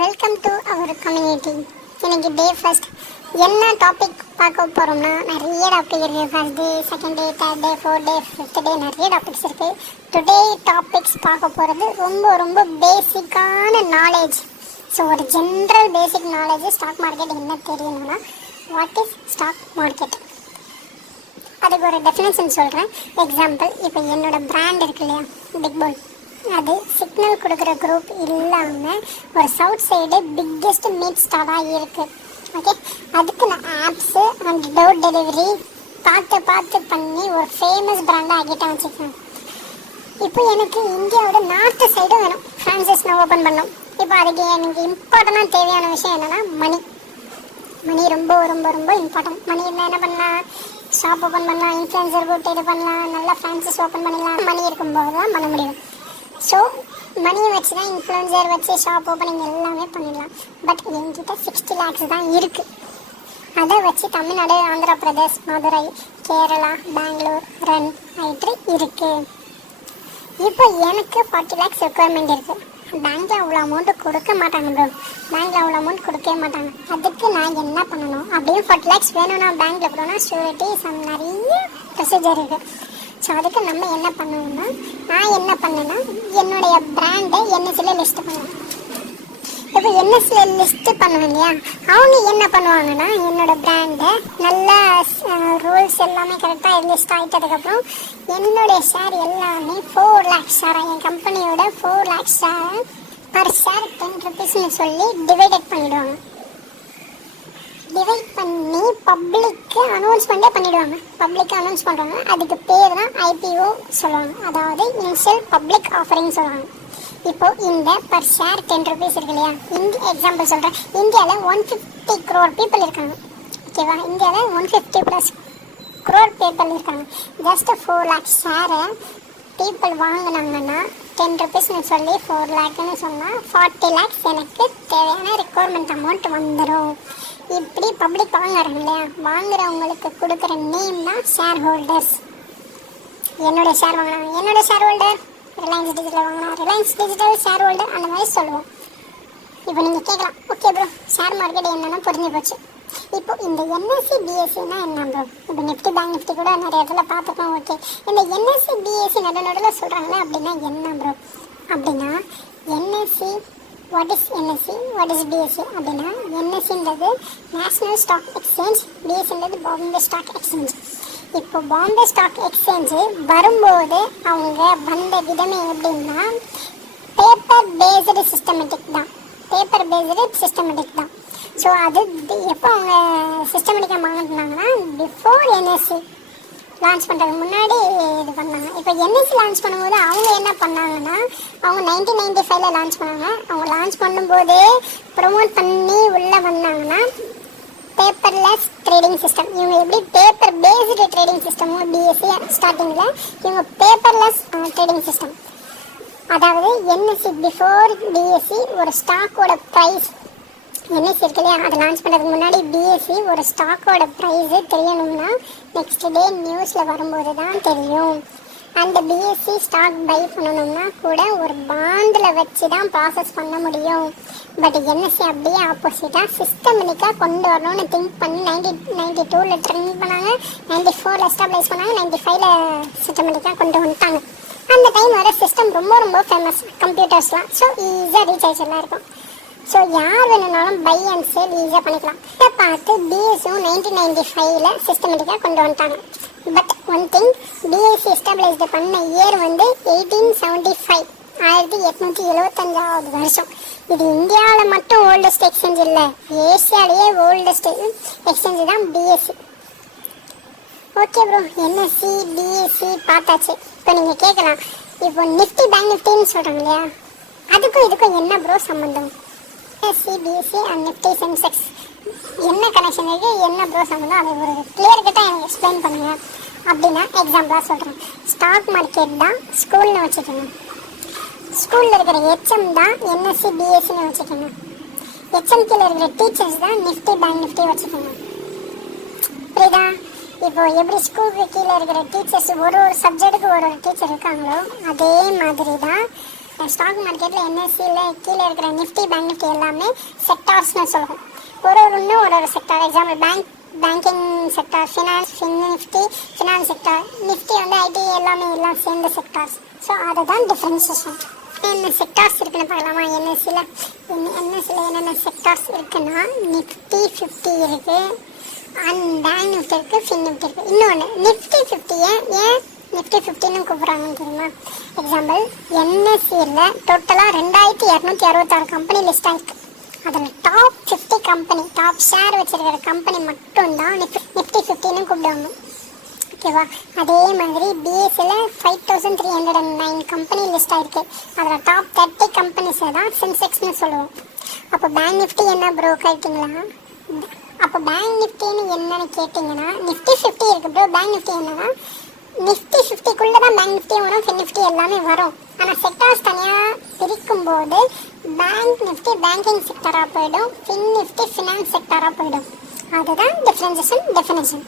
Welcome to our community. இன்னைக்கு day first. என்ன topic பார்க்க போகிறோம்னா நிறைய டாபிக் இருக்குது. First day, second day, third day, fourth day, fifth day, நிறைய டாபிக்ஸ் இருக்குது. டுடே டாபிக்ஸ் பார்க்க போகிறது ரொம்ப பேசிக்கான நாலேஜ். ஸோ ஒரு general basic knowledge. Stock market என்ன தெரியணும்னா வாட் இஸ் ஸ்டாக் மார்க்கெட், அதுக்கு ஒரு டெஃபினேஷன் சொல்கிறேன். எக்ஸாம்பிள், இப்போ என்னோட பிராண்ட் இருக்கு இல்லையா, பிக் பால், அது சிக்னல் கொடுக்குற குரூப் இல்லாமல் ஒரு சவுத் சைடு பிக்கெஸ்ட் மீட் ஸ்டாராக இருக்குது. ஓகே, அதுக்கு நான் ஆப்ஸு அண்ட் டோர் டெலிவரி பார்த்து பண்ணி ஒரு ஃபேமஸ் பிராண்டாக ஆகிட்டேன் வச்சுக்கேன். இப்போ எனக்கு இந்தியாவோட நார்த்து சைடும் வேணும், ஃப்ரான்சைஸ் நான் ஓப்பன் பண்ணோம். இப்போ அதுக்கு எனக்கு இம்பார்ட்டண்டாக தேவையான விஷயம் என்னென்னா மணி ரொம்ப இம்பார்ட்டன்ட். மணி இருந்தால் என்ன பண்ணலாம், ஷாப் ஓப்பன் பண்ணலாம், இன்ஃப்ளூயன்சர் கூட்டு இது பண்ணலாம், நல்லா ஃப்ரான்சைஸ் ஓப்பன் பண்ணலாம். மணி இருக்கும்போது தான் பண்ண முடியும். ஸோ மணியை வச்சு தான் இன்ஃப்ளூயன்சர் வச்சு ஷாப் ஓப்பனிங் எல்லாமே பண்ணிடலாம். பட் என்கிட்ட 60 lakhs தான் இருக்குது. அதை வச்சு தமிழ்நாடு, ஆந்திர பிரதேஷ், மதுரை, கேரளா, பெங்களூர் ரன் ஆகிட்டு இருக்குது. இப்போ எனக்கு 40 lakhs ரெக்குவயர்மெண்ட் இருக்குது. பேங்க்கில் அவ்வளோ அமௌண்ட்டு கொடுக்க மாட்டாங்க ப்ரோ, பேங்க்கில் அவ்வளோ அமௌண்ட் கொடுக்கவே மாட்டாங்க. அதுக்கு நான் என்ன பண்ணணும், அப்படியும் 40 lakhs வேணும்னா பேங்க்கில் கொடுனா ஷூரிட்டி நிறைய ப்ரொசீஜர் இருக்குது. ஸோ அதுக்கு நம்ம என்ன பண்ணணும்னா, நான் என்ன பண்ணேன்னா என்னுடைய பிராண்டை என்எஸ்சியில் லிஸ்ட் பண்ணுவேன். இப்போ என்எஸ்சியில் லிஸ்ட்டு பண்ணுவேன் இல்லையா, அவங்க என்ன பண்ணுவாங்கன்னா என்னோட பிராண்டை நல்லா ரூல்ஸ் எல்லாமே கரெக்டாக லிஸ்ட் ஆகிட்டதுக்கப்புறம் என்னுடைய ஷேர் எல்லாமே 4 lakhs ஷேராக, என் கம்பெனியோட 4 lakhs ஷேரை பர் ஷேர் 10 rupeesன்னு சொல்லி டிவைடட் பண்ணிவிடுவாங்க. டிவைட் பண்ணி பப்ளிக்கு அனௌன்ஸ்மெண்ட்டே பண்ணிவிடுவாங்க. பப்ளிக்கு அனௌன்ஸ் பண்ணுறாங்க, அதுக்கு பேர் தான் ஐபிஓ சொல்லுவாங்க, அதாவது இனிஷியல் பப்ளிக் ஆஃபரிங் சொல்லுவாங்க. இப்போது இந்த பர் ஷேர் 10 rupees இருக்கு இல்லையா, எக்ஸாம்பிள் சொல்கிறேன், இந்தியாவில் 150 crore people இருக்காங்க. ஓகேவா, இந்தியாவில் 150+ crore people இருக்காங்க. ஜஸ்ட் 4 lakhs ஷேரை பீப்புள் வாங்கினாங்கன்னா 10 rupeesன்னு சொல்லி 4 lakhன்னு சொன்னால் 40 lakhs எனக்கு தேவையான ரெக்குவயர்மெண்ட் அமௌண்ட் வந்துடும். இப்படி பப்ளிக் வாங்குறாங்க இல்லையா, வாங்குறவங்களுக்கு கொடுக்குற நேம் தான் ஷேர் ஹோல்டர்ஸ். என்னோட ஷேர் வாங்கினாங்க, என்னோட ஷேர் ஹோல்டர். ரிலையன்ஸ் டிஜிட்டல் வாங்கினா ரிலையன்ஸ் டிஜிட்டல் ஷேர் ஹோல்டர், அந்த மாதிரி சொல்லுவோம். இப்போ நீங்கள் கேட்கலாம், ஓகே ப்ரோ ஷேர் மார்க்கெட் என்னென்னா புரிஞ்சு போச்சு. இப்போ இந்த என்எஸ்சி பிஎஸ்சினா என்ன ப்ரோ, இப்போ நிஃப்டி பேங்க் நிஃப்டி கூட நிறைய இடத்துல பார்த்துக்கோம். ஓகே, இந்த என்எஸ்சி பிஎஸ்சி நடுநடுவில் சொல்கிறாங்களே அப்படின்னா என்ன ப்ரோ அப்படின்னா, NSE what is NSE, what is BSE அப்படின்னா, என்எஸ்சின்றது நேஷ்னல் ஸ்டாக் எக்ஸ்சேஞ்ச், பிஎஸ்சின்றது பாம்பே ஸ்டாக் எக்ஸ்சேஞ்ச். இப்போ பாம்பே ஸ்டாக் எக்ஸ்சேஞ்சு வரும்போது அவங்க வந்த விதமே எப்படின்னா பேப்பர் பேஸ்டு சிஸ்டமேட்டிக் தான். ஸோ அது எப்போ அவங்க சிஸ்டமேட்டிக்காக மாற்றினாங்கன்னா பிஃபோர் என்எஸ்சி லான்ச் பண்ணுறதுக்கு முன்னாடி இது பண்ணாங்க. இப்போ என்எஸ்சி லான்ச் பண்ணும்போது அவங்க என்ன பண்ணாங்கன்னா, அவங்க 1995 லான்ச் பண்ணாங்க. அவங்க லான்ச் பண்ணும்போதே ப்ரொமோட் பண்ணி உள்ளே வந்தாங்கன்னா பேப்பர்லெஸ் ட்ரேடிங் சிஸ்டம். இவங்க எப்படி பேப்பர் பேஸ்டு ட்ரேடிங் சிஸ்டமும் பிஎஸ்சி ஸ்டார்டிங்கில், இவங்க பேப்பர்லெஸ் ட்ரேடிங் சிஸ்டம். அதாவது என்எஸ்சி பிஃபோர் பிஎஸ்சி ஒரு ஸ்டாக்கோட ப்ரைஸ், என்எஸ்சி இருக்கு இல்லையா, அதை லான்ச் பண்ணுறதுக்கு முன்னாடி பிஎஸ்சி ஒரு ஸ்டாக்கோட ப்ரைஸு தெரியணும்னா நெக்ஸ்ட் டே நியூஸில் வரும்போது தான் தெரியும். அந்த பிஎஸ்சி ஸ்டாக் பை பண்ணணும்னா கூட ஒரு பாண்டில் வச்சு தான் ப்ராசஸ் பண்ண முடியும். பட் என்எஸ்சி அப்படியே ஆப்போசிட்டாக சிஸ்டமேட்டிக்காக கொண்டு வரணும்னு திங்க் பண்ணி 1992 ட்ரெயின் பண்ணாங்க, 94 எஸ்டாப்ளைஸ் பண்ணாங்க, 95 சிஸ்டமேட்டிக்காக கொண்டு வந்துட்டாங்க. அந்த டைம் வர சிஸ்டம் ரொம்ப ஃபேமஸ், கம்ப்யூட்டர்ஸ்லாம். ஸோ ஈஸியாக ரீசார்ஜ் எல்லாம் இருக்கும். ஸோ யார் வேணும்னாலும் பை அண்ட் சேல் ஈஸியாக பண்ணிக்கலாம். இதை பார்த்து பிஎஸ்சியும் 1995 சிஸ்டமேட்டிக்காக கொண்டு வந்துட்டாங்க. பட் ஒன் திங், பிஎஸ்சி எஸ்டாப்ளைஸ்டு பண்ண இயர் வந்து 1875, 1875வது வருஷம். இது இந்தியாவில் மட்டும் ஓல்டஸ்ட் எக்ஸ்சேஞ்ச் இல்லை, ஏசியாலேயே ஓல்டஸ்ட் எக்ஸ்சேஞ்சு தான் BSc. Okay bro, NSC BSc பார்த்தாச்சு. இப்போ நீங்கள் கேட்கலாம், இப்போ நிஃப்டி பேங்க் நிஃப்டின்னு சொல்கிறாங்க இல்லையா, அதுக்கும் இதுக்கும் என்ன ப்ரோ சம்மந்தம்? NSC BSc and Nifty Sensex என்ன கனெக்ஷன் இருக்குது, என்ன ப்ரோ சம்மந்தம், அதை ஒரு கிளியர் கட்டாக எனக்கு எக்ஸ்பிளைன் பண்ணுங்கள் அப்படின்னா எக்ஸாம்பிளாக சொல்கிறேன். ஸ்டாக் மார்க்கெட் தான் ஸ்கூல்னு வச்சுக்கோங்க, ஸ்கூலில் இருக்கிற ஹெச்எம் தான் என்எஸ்சி பிஎஸ்சின்னு வச்சுக்கோங்க, ஹெச்எம் கீழே இருக்கிற டீச்சர்ஸ் தான் நிஃப்டி பேங்க் நிஃப்டி வச்சுக்கோங்க. புரியுதா? இப்போ எப்படி ஸ்கூலுக்கு கீழே இருக்கிற டீச்சர்ஸ் ஒரு சப்ஜெக்ட்டுக்கு ஒரு டீச்சர் இருக்காங்களோ அதே மாதிரி தான் ஸ்டாக் மார்க்கெட்டில் என்எஸ்சியில் கீழே இருக்கிற நிஃப்டி பேங்க் நிஃப்டி எல்லாமே செக்டார்ஸ்னு சொல்லுவோம். ஒரு sector. Example banking sector, finance, Nifty finance sector, Nifty வந்து ஐடி எல்லாமே எல்லாம் சேர்ந்த செக்டார்ஸ். ஸோ அதுதான் டிஃப்ரென்சியேஷன். என்ன செக்டார்ஸ் இருக்குன்னு பார்க்கலாமா? என்எஸ்சியில் என்னென்ன செக்டார்ஸ் இருக்குன்னா நிஃப்டி 50 இருக்குது, அண்ட் பேங்க் நிஃப்டி இருக்குது, ஃபின் நிஃப்டி இருக்குது. இன்னொன்று நிஃப்டி 50 ஏன் நிஃப்டி 50ன்னு கூப்பிட்றாங்கன்னு தெரியுமா? எக்ஸாம்பிள் என்எஸ்சியில் டோட்டலாக 2266 கம்பெனி லிஸ்ட் ஆகிருக்கு. அதில் டாப் 50 கம்பெனி, டாப் ஷேர் வச்சிருக்கிற கம்பெனி மட்டும்தான் நிஃப்டி 50ன்னு கூப்பிடுவாங்க. ஓகேவா? அதே மாதிரி பிஎஸ்சியில் 5309 கம்பெனி லிஸ்ட் ஆகிருக்கு. அதில் டாப் 30 கம்பெனிஸை தான் சென்செக்ஸ்னு சொல்லுவோம். அப்போ பேங்க் நிஃப்டி என்ன ப்ரோ கேட்டிங்களா? அப்போ பேங்க் நிஃப்டின்னு என்னன்னு கேட்டிங்கன்னா நிஃப்டி 50 இருக்குது ப்ரோ. பேங்க் நிஃப்டி என்னன்னா நிஃப்டி 50க்குள்ளே தான் பேங்க் நிஃப்டி வரும், ஃபின் நிஃப்டி எல்லாமே வரும். ஆனால் செக்டார்ஸ் தனியாக பிரிக்கும் போது பேங்க் நிஃப்டி பேங்கிங் செக்டராக போயிடும், ஃபின் நிஃப்டி ஃபினான்ஸ் செக்டராக போயிடும். அதுதான் டெஃபினேஷன்.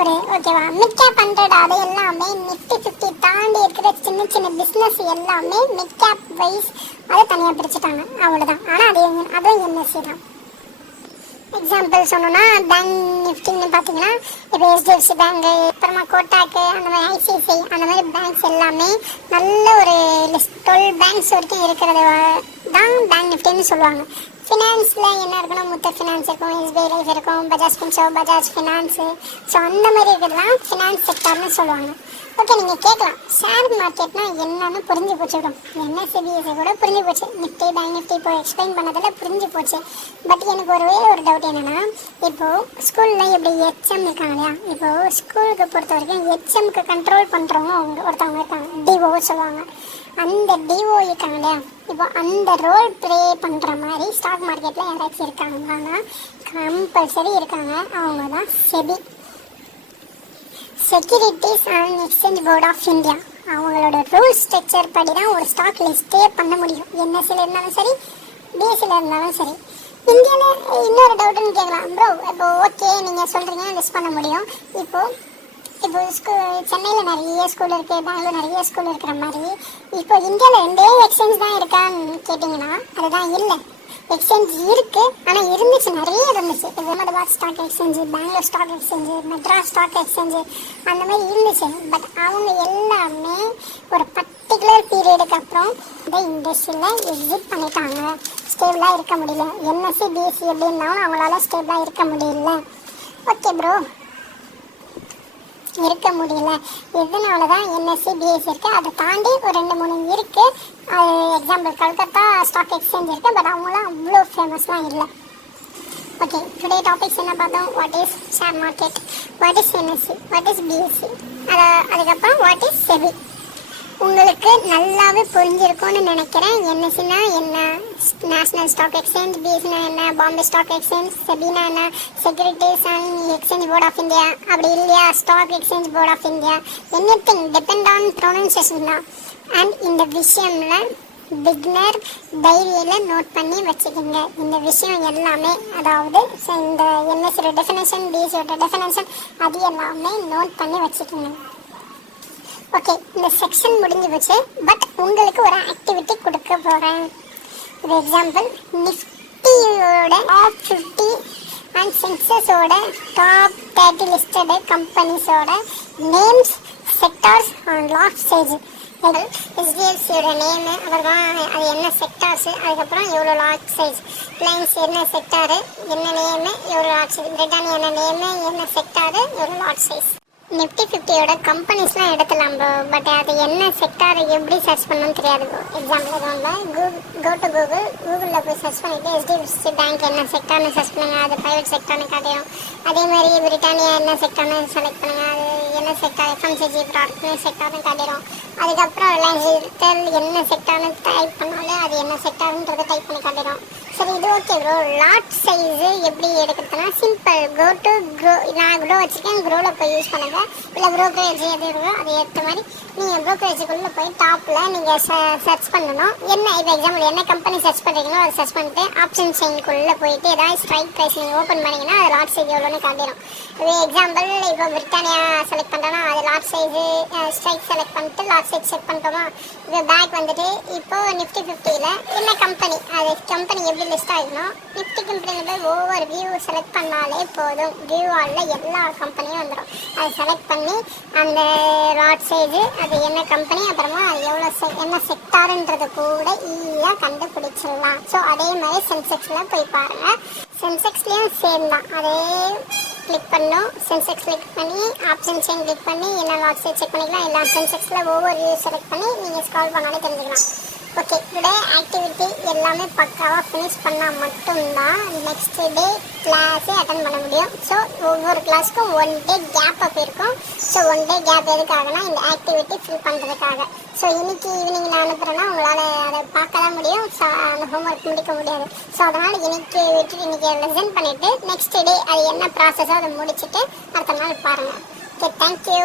ஓகேவா? மிட் கேப் 100 அது எல்லாமே நிஃப்டி 50 தாண்டி இருக்கிற சின்ன சின்ன பிஸ்னஸ் எல்லாமே மிட் கேப் வைஸ் அதை தனியாக பிரிச்சுட்டாங்க, அவ்வளோதான். ஆனால் அதுவும் என்எஸ்சி தான். எக்ஸாம்பிள் சொன்னோன்னா பேங்க் நிஃப்டின்னு பார்த்தீங்கன்னா இப்போ HDFC பேங்கு, அப்புறமா கோட்டாக்கு, அந்த மாதிரி ஐசிஐசிஐ, அந்த மாதிரி பேங்க்ஸ் எல்லாமே நல்ல ஒரு லிஸ்ட் 12 பேங்க்ஸ் வரைக்கும் இருக்கிறது தான் பேங்க் நிஃப்டின்னு சொல்லுவாங்க. ஃபினான்ஸில் என்ன இருக்குன்னா முத்தூட் ஃபினான்ஸ் இருக்கும், SBI லைஃப் இருக்கும், பஜாஜ் ஃபின்சர்வ், பஜாஜ் ஃபினான்ஸு. ஸோ அந்த மாதிரி இருக்கிறதுலாம் ஃபினான்ஸ் செக்டர்னு சொல்லுவாங்க. ஓகே, நீங்கள் கேட்கலாம் ஷேர் மார்க்கெட்னா என்னன்னு புரிஞ்சு போச்சுடும். என்எஸ்சிபிஎஸ்சி கூட புரிஞ்சு போச்சு, நிஃப்டி பேங்க் நிஃப்டி இப்போ எக்ஸ்பிளைன் பண்ணதில் புரிஞ்சு போச்சு. பட் எனக்கு ஒரு டவுட் என்னென்னா, இப்போது ஸ்கூலில் இப்படி ஹெச்எம் இருக்காங்க இல்லையா? இப்போது ஸ்கூலுக்கு பொறுத்த வரைக்கும் ஹெச்எம்க்கு கண்ட்ரோல் பண்ணுறவங்க ஒருத்தவங்க இருக்காங்க, டிஓ சொல்லுவாங்க. அந்த டிஓ இருக்காங்க இல்லையா? இப்போ அந்த ரோல் ப்ளே பண்ணுற மாதிரி ஸ்டாக் மார்க்கெட்டில் யாராச்சும் இருக்காங்கன்னா கம்பல்சரி இருக்காங்க. அவங்க தான் SEBI, securities and exchange board of India. அவங்களோட ரூல் ஸ்ட்ரக்சர் படி தான் ஒரு ஸ்டாக் லிஸ்ட்டே பண்ண முடியும். என்எஸ்சியில் இருந்தாலும் சரி, பிஎஸ்சியில் இருந்தாலும் சரி. இந்தியாவில் இன்னொரு டவுட்டுன்னு கேட்கலாம் ப்ரோ. இப்போ ஓகே நீங்கள் சொல்கிறீங்க லிஸ்ட் பண்ண முடியும். இப்போ சென்னையில் நிறைய ஸ்கூல் இருக்குது, பெங்களூர் நிறைய ஸ்கூல் இருக்கிற மாதிரி இப்போ இந்தியாவில் 2 எக்ஸ்சேஞ்ச் தான் இருக்கான்னு கேட்டிங்கன்னா அதுதான் இல்லை. எக்ஸ்சேஞ்ச் இருக்குது, ஆனால் இருந்துச்சு, நிறைய இருந்துச்சு. இப்போ Ahmedabad stock exchange, Bangalore stock exchange, Madras stock exchange, அந்த மாதிரி இருந்துச்சு. பட் அவங்க எல்லாமே ஒரு பர்டிகுலர் பீரியடுக்கு அப்புறம் இந்த இண்டஸ்ட்ரியில் எக்ஸிட் பண்ணிட்டாங்க. ஸ்டேபிளாக இருக்க முடியல. என்எஸ்சி பிஎஸ்சி எப்படின்னாலும் அவங்களால ஸ்டேபிளாக இருக்க முடியல. ஓகே ப்ரோ, இருக்க முடியல. இதனால தான் என்எஸ்சி பிஎஸ்சி இருக்குது. அதை தாண்டி ஒரு 2-3 இருக்குது. அது எக்ஸாம்பிள் கல்கத்தா ஸ்டாக் எக்ஸ்சேஞ்ச் இருக்குது. பட் அவங்களாம் அவ்வளோ ஃபேமஸ்லாம் இல்லை. ஓகே, டுடே டாபிக்ஸ் என்ன பார்த்தோம்? What is share market, what is NSE, what is BSc, அதுக்கப்புறம் வாட் இஸ் செபி. உங்களுக்கு நல்லாவே புரிஞ்சிருக்கும்னு நினைக்கிறேன். என்எஸ்சினா என்ன, நேஷ்னல் ஸ்டாக் எக்ஸ்சேஞ்ச், பிஎஸ்சினா என்ன, பாம்பே ஸ்டாக் எக்ஸ்சேஞ்ச், செபினா என்ன, securities and exchange board of India, அப்படி இல்லையா stock exchange board of India. Anything depend on pronunciation தான். அண்ட் இந்த விஷயம்ல பிகினர் டைரியில் நோட் பண்ணி வச்சுக்கோங்க. இந்த விஷயம் எல்லாமே, அதாவது இந்த என்எஸ்சியோட டெஃபினேஷன், பிஎஸ்சியோட டெஃபினேஷன், அது எல்லாமே நோட் பண்ணி வச்சுக்கோங்க. ஓகே, இந்த செக்ஷன் முடிஞ்சு போச்சு. பட் உங்களுக்கு ஒரு ஆக்டிவிட்டி கொடுக்க போகிறேன். ஒரு எக்ஸாம்பிள், நிஃப்டியோட டாப் 50 அண்ட் சென்சஸோட டாப் 30 லிஸ்டடு கம்பெனிஸோட names, sectors and lot size. HDFCயோட நேமு, அப்புறம் அது என்ன செக்டார்ஸு, அதுக்கப்புறம் எவ்வளோ லாட் சைஸ், ரிலையன்ஸ் என்ன செக்டாரு, என்ன நேமு, எவ்வளோ லாட் சைஸ், பிரிட்டானியா என்ன நேமு, என்ன செக்டாரு, எவ்வளோ லாட் சைஸ். நிஃப்டி 50யோட கம்பெனிஸ்லாம் எடுத்துலாம் ப்ரோ. பட் அது என்ன செக்டார் எப்படி சர்ச் பண்ணணும்னு தெரியாது ப்ரோ. எக்ஸாம்பிள் கோ டு கூகுளில் போய் சர்ச் பண்ணிவிட்டு HDFC பேங்க் என்ன செக்டார்னு சர்ச் பண்ணுங்கள், அது ப்ரைவேட் செக்டார்னு காட்டிடும். அதே மாதிரி பிரிட்டானியா என்ன செக்டார்னு செலக்ட் பண்ணுங்கள், அது என்ன செக்டார், FMCG ப்ராடக்ட்னு செக்டார்னு காட்டிடும். அதுக்கப்புறம் ரிலையன்ஸ் என்ன செக்டார்னு டைப் பண்ணாலும் அது என்ன செக்டார்ன்றது டைப் பண்ணி காட்டிடும். சரி, இது ஓகே. ப்ரோ லாட் சைஸு எப்படி எடுக்கிறதுனா சிம்பிள் க்ரோ நான் க்ரோ வச்சுருக்கேன் க்ரோவில் போய் யூஸ் பண்ணுங்கள். இல்லை ப்ரோக்கரேஜ் எது இருக்கோ அதை ஏற்ற மாதிரி நீங்கள் ப்ரோக்கரேஜுக்குள்ளே போய் டாப்பில் நீங்கள் சர்ச் பண்ணணும். என்ன இப்போ எக்ஸாம்பிள் என்ன கம்பெனி சர்ச் பண்ணுறீங்களோ அதை சர்ச் பண்ணிட்டு ஆப்ஷன் செயின்குள்ளே போயிட்டு ஏதாவது ஸ்ட்ரைக் ப்ரைஸ் நீங்கள் ஓப்பன் பண்ணிங்கன்னா அது லாட் சைஸ் எவ்வளோன்னு காட்டிடும். இது எக்ஸாம்பிள் இப்போ பிரிட்டானியா செலக்ட் பண்ணுறோன்னா அது லாட் சைஸு ஸ்ட்ரைக் செலக்ட் பண்ணிட்டு லாட் சைஸ் செக் பண்ணிட்டோமா. இப்போ பேக் வந்துட்டு இப்போது நிஃப்டி 50ல் என்ன கம்பெனி அது கம்பெனி எப்படி லிஸ்ட் ஆகிடணும். நிஃப்டி கம்பெனியில் போய் ஒவ்வொரு வியூ செலக்ட் பண்ணாலே போதும். வியூ ஆலில் எல்லா கம்பெனியும் வந்துடும். அதை செலக்ட் பண்ணி அந்த லாட் சைஸு அது என்ன கம்பெனி அப்புறமா அது எவ்வளோ என்ன செக்டாருன்றது கூட ஈஸியாக கண்டுபிடிச்சிடலாம். ஸோ அதே மாதிரி சென்செக்ஸில் போய் பாருங்கள். சென்செக்ஸ்லேயும் சேம் தான். அதே கிளிக் பண்ணோம். சென்செக்ஸ் கிளிக் பண்ணி ஆப்ஷன் செயின் கிளிக் பண்ணி என்ன லாட் சைஸ் செக் பண்ணிக்கலாம். எல்லா சென்செக்ஸில் ஒவ்வொரு வியூ செலக்ட் பண்ணி நீங்கள் ஸ்க்ரால் பண்ணாலே தெரிஞ்சுக்கலாம். ஓகே, டுடே ஆக்டிவிட்டி எல்லாமே பக்காவாக ஃபினிஷ் பண்ணால் மட்டும்தான் நெக்ஸ்ட் டே கிளாஸே அட்டன் பண்ண முடியும். ஸோ ஒவ்வொரு கிளாஸ்க்கும் 1 டே கேப் அப்போ இருக்கும். ஸோ 1 டே கேப் எதுக்காகனா இந்த ஆக்டிவிட்டி ஃபில் பண்ணுறதுக்காக. ஸோ இன்னைக்கு ஈவினிங் நான் அனுப்புகிறேன்னா உங்களால் அதை பார்க்க தான் முடியும். ஸோ அந்த ஹோம்ஒர்க் முடிக்க முடியாது. ஸோ அதனால் இன்னைக்கு விட்டுட்டு இன்றைக்கி லெசன் பண்ணிவிட்டு நெக்ஸ்ட் டே அது என்ன ப்ராசஸோ அதை முடிச்சுட்டு அடுத்த நாள் பாருங்கள். Okay, thank you.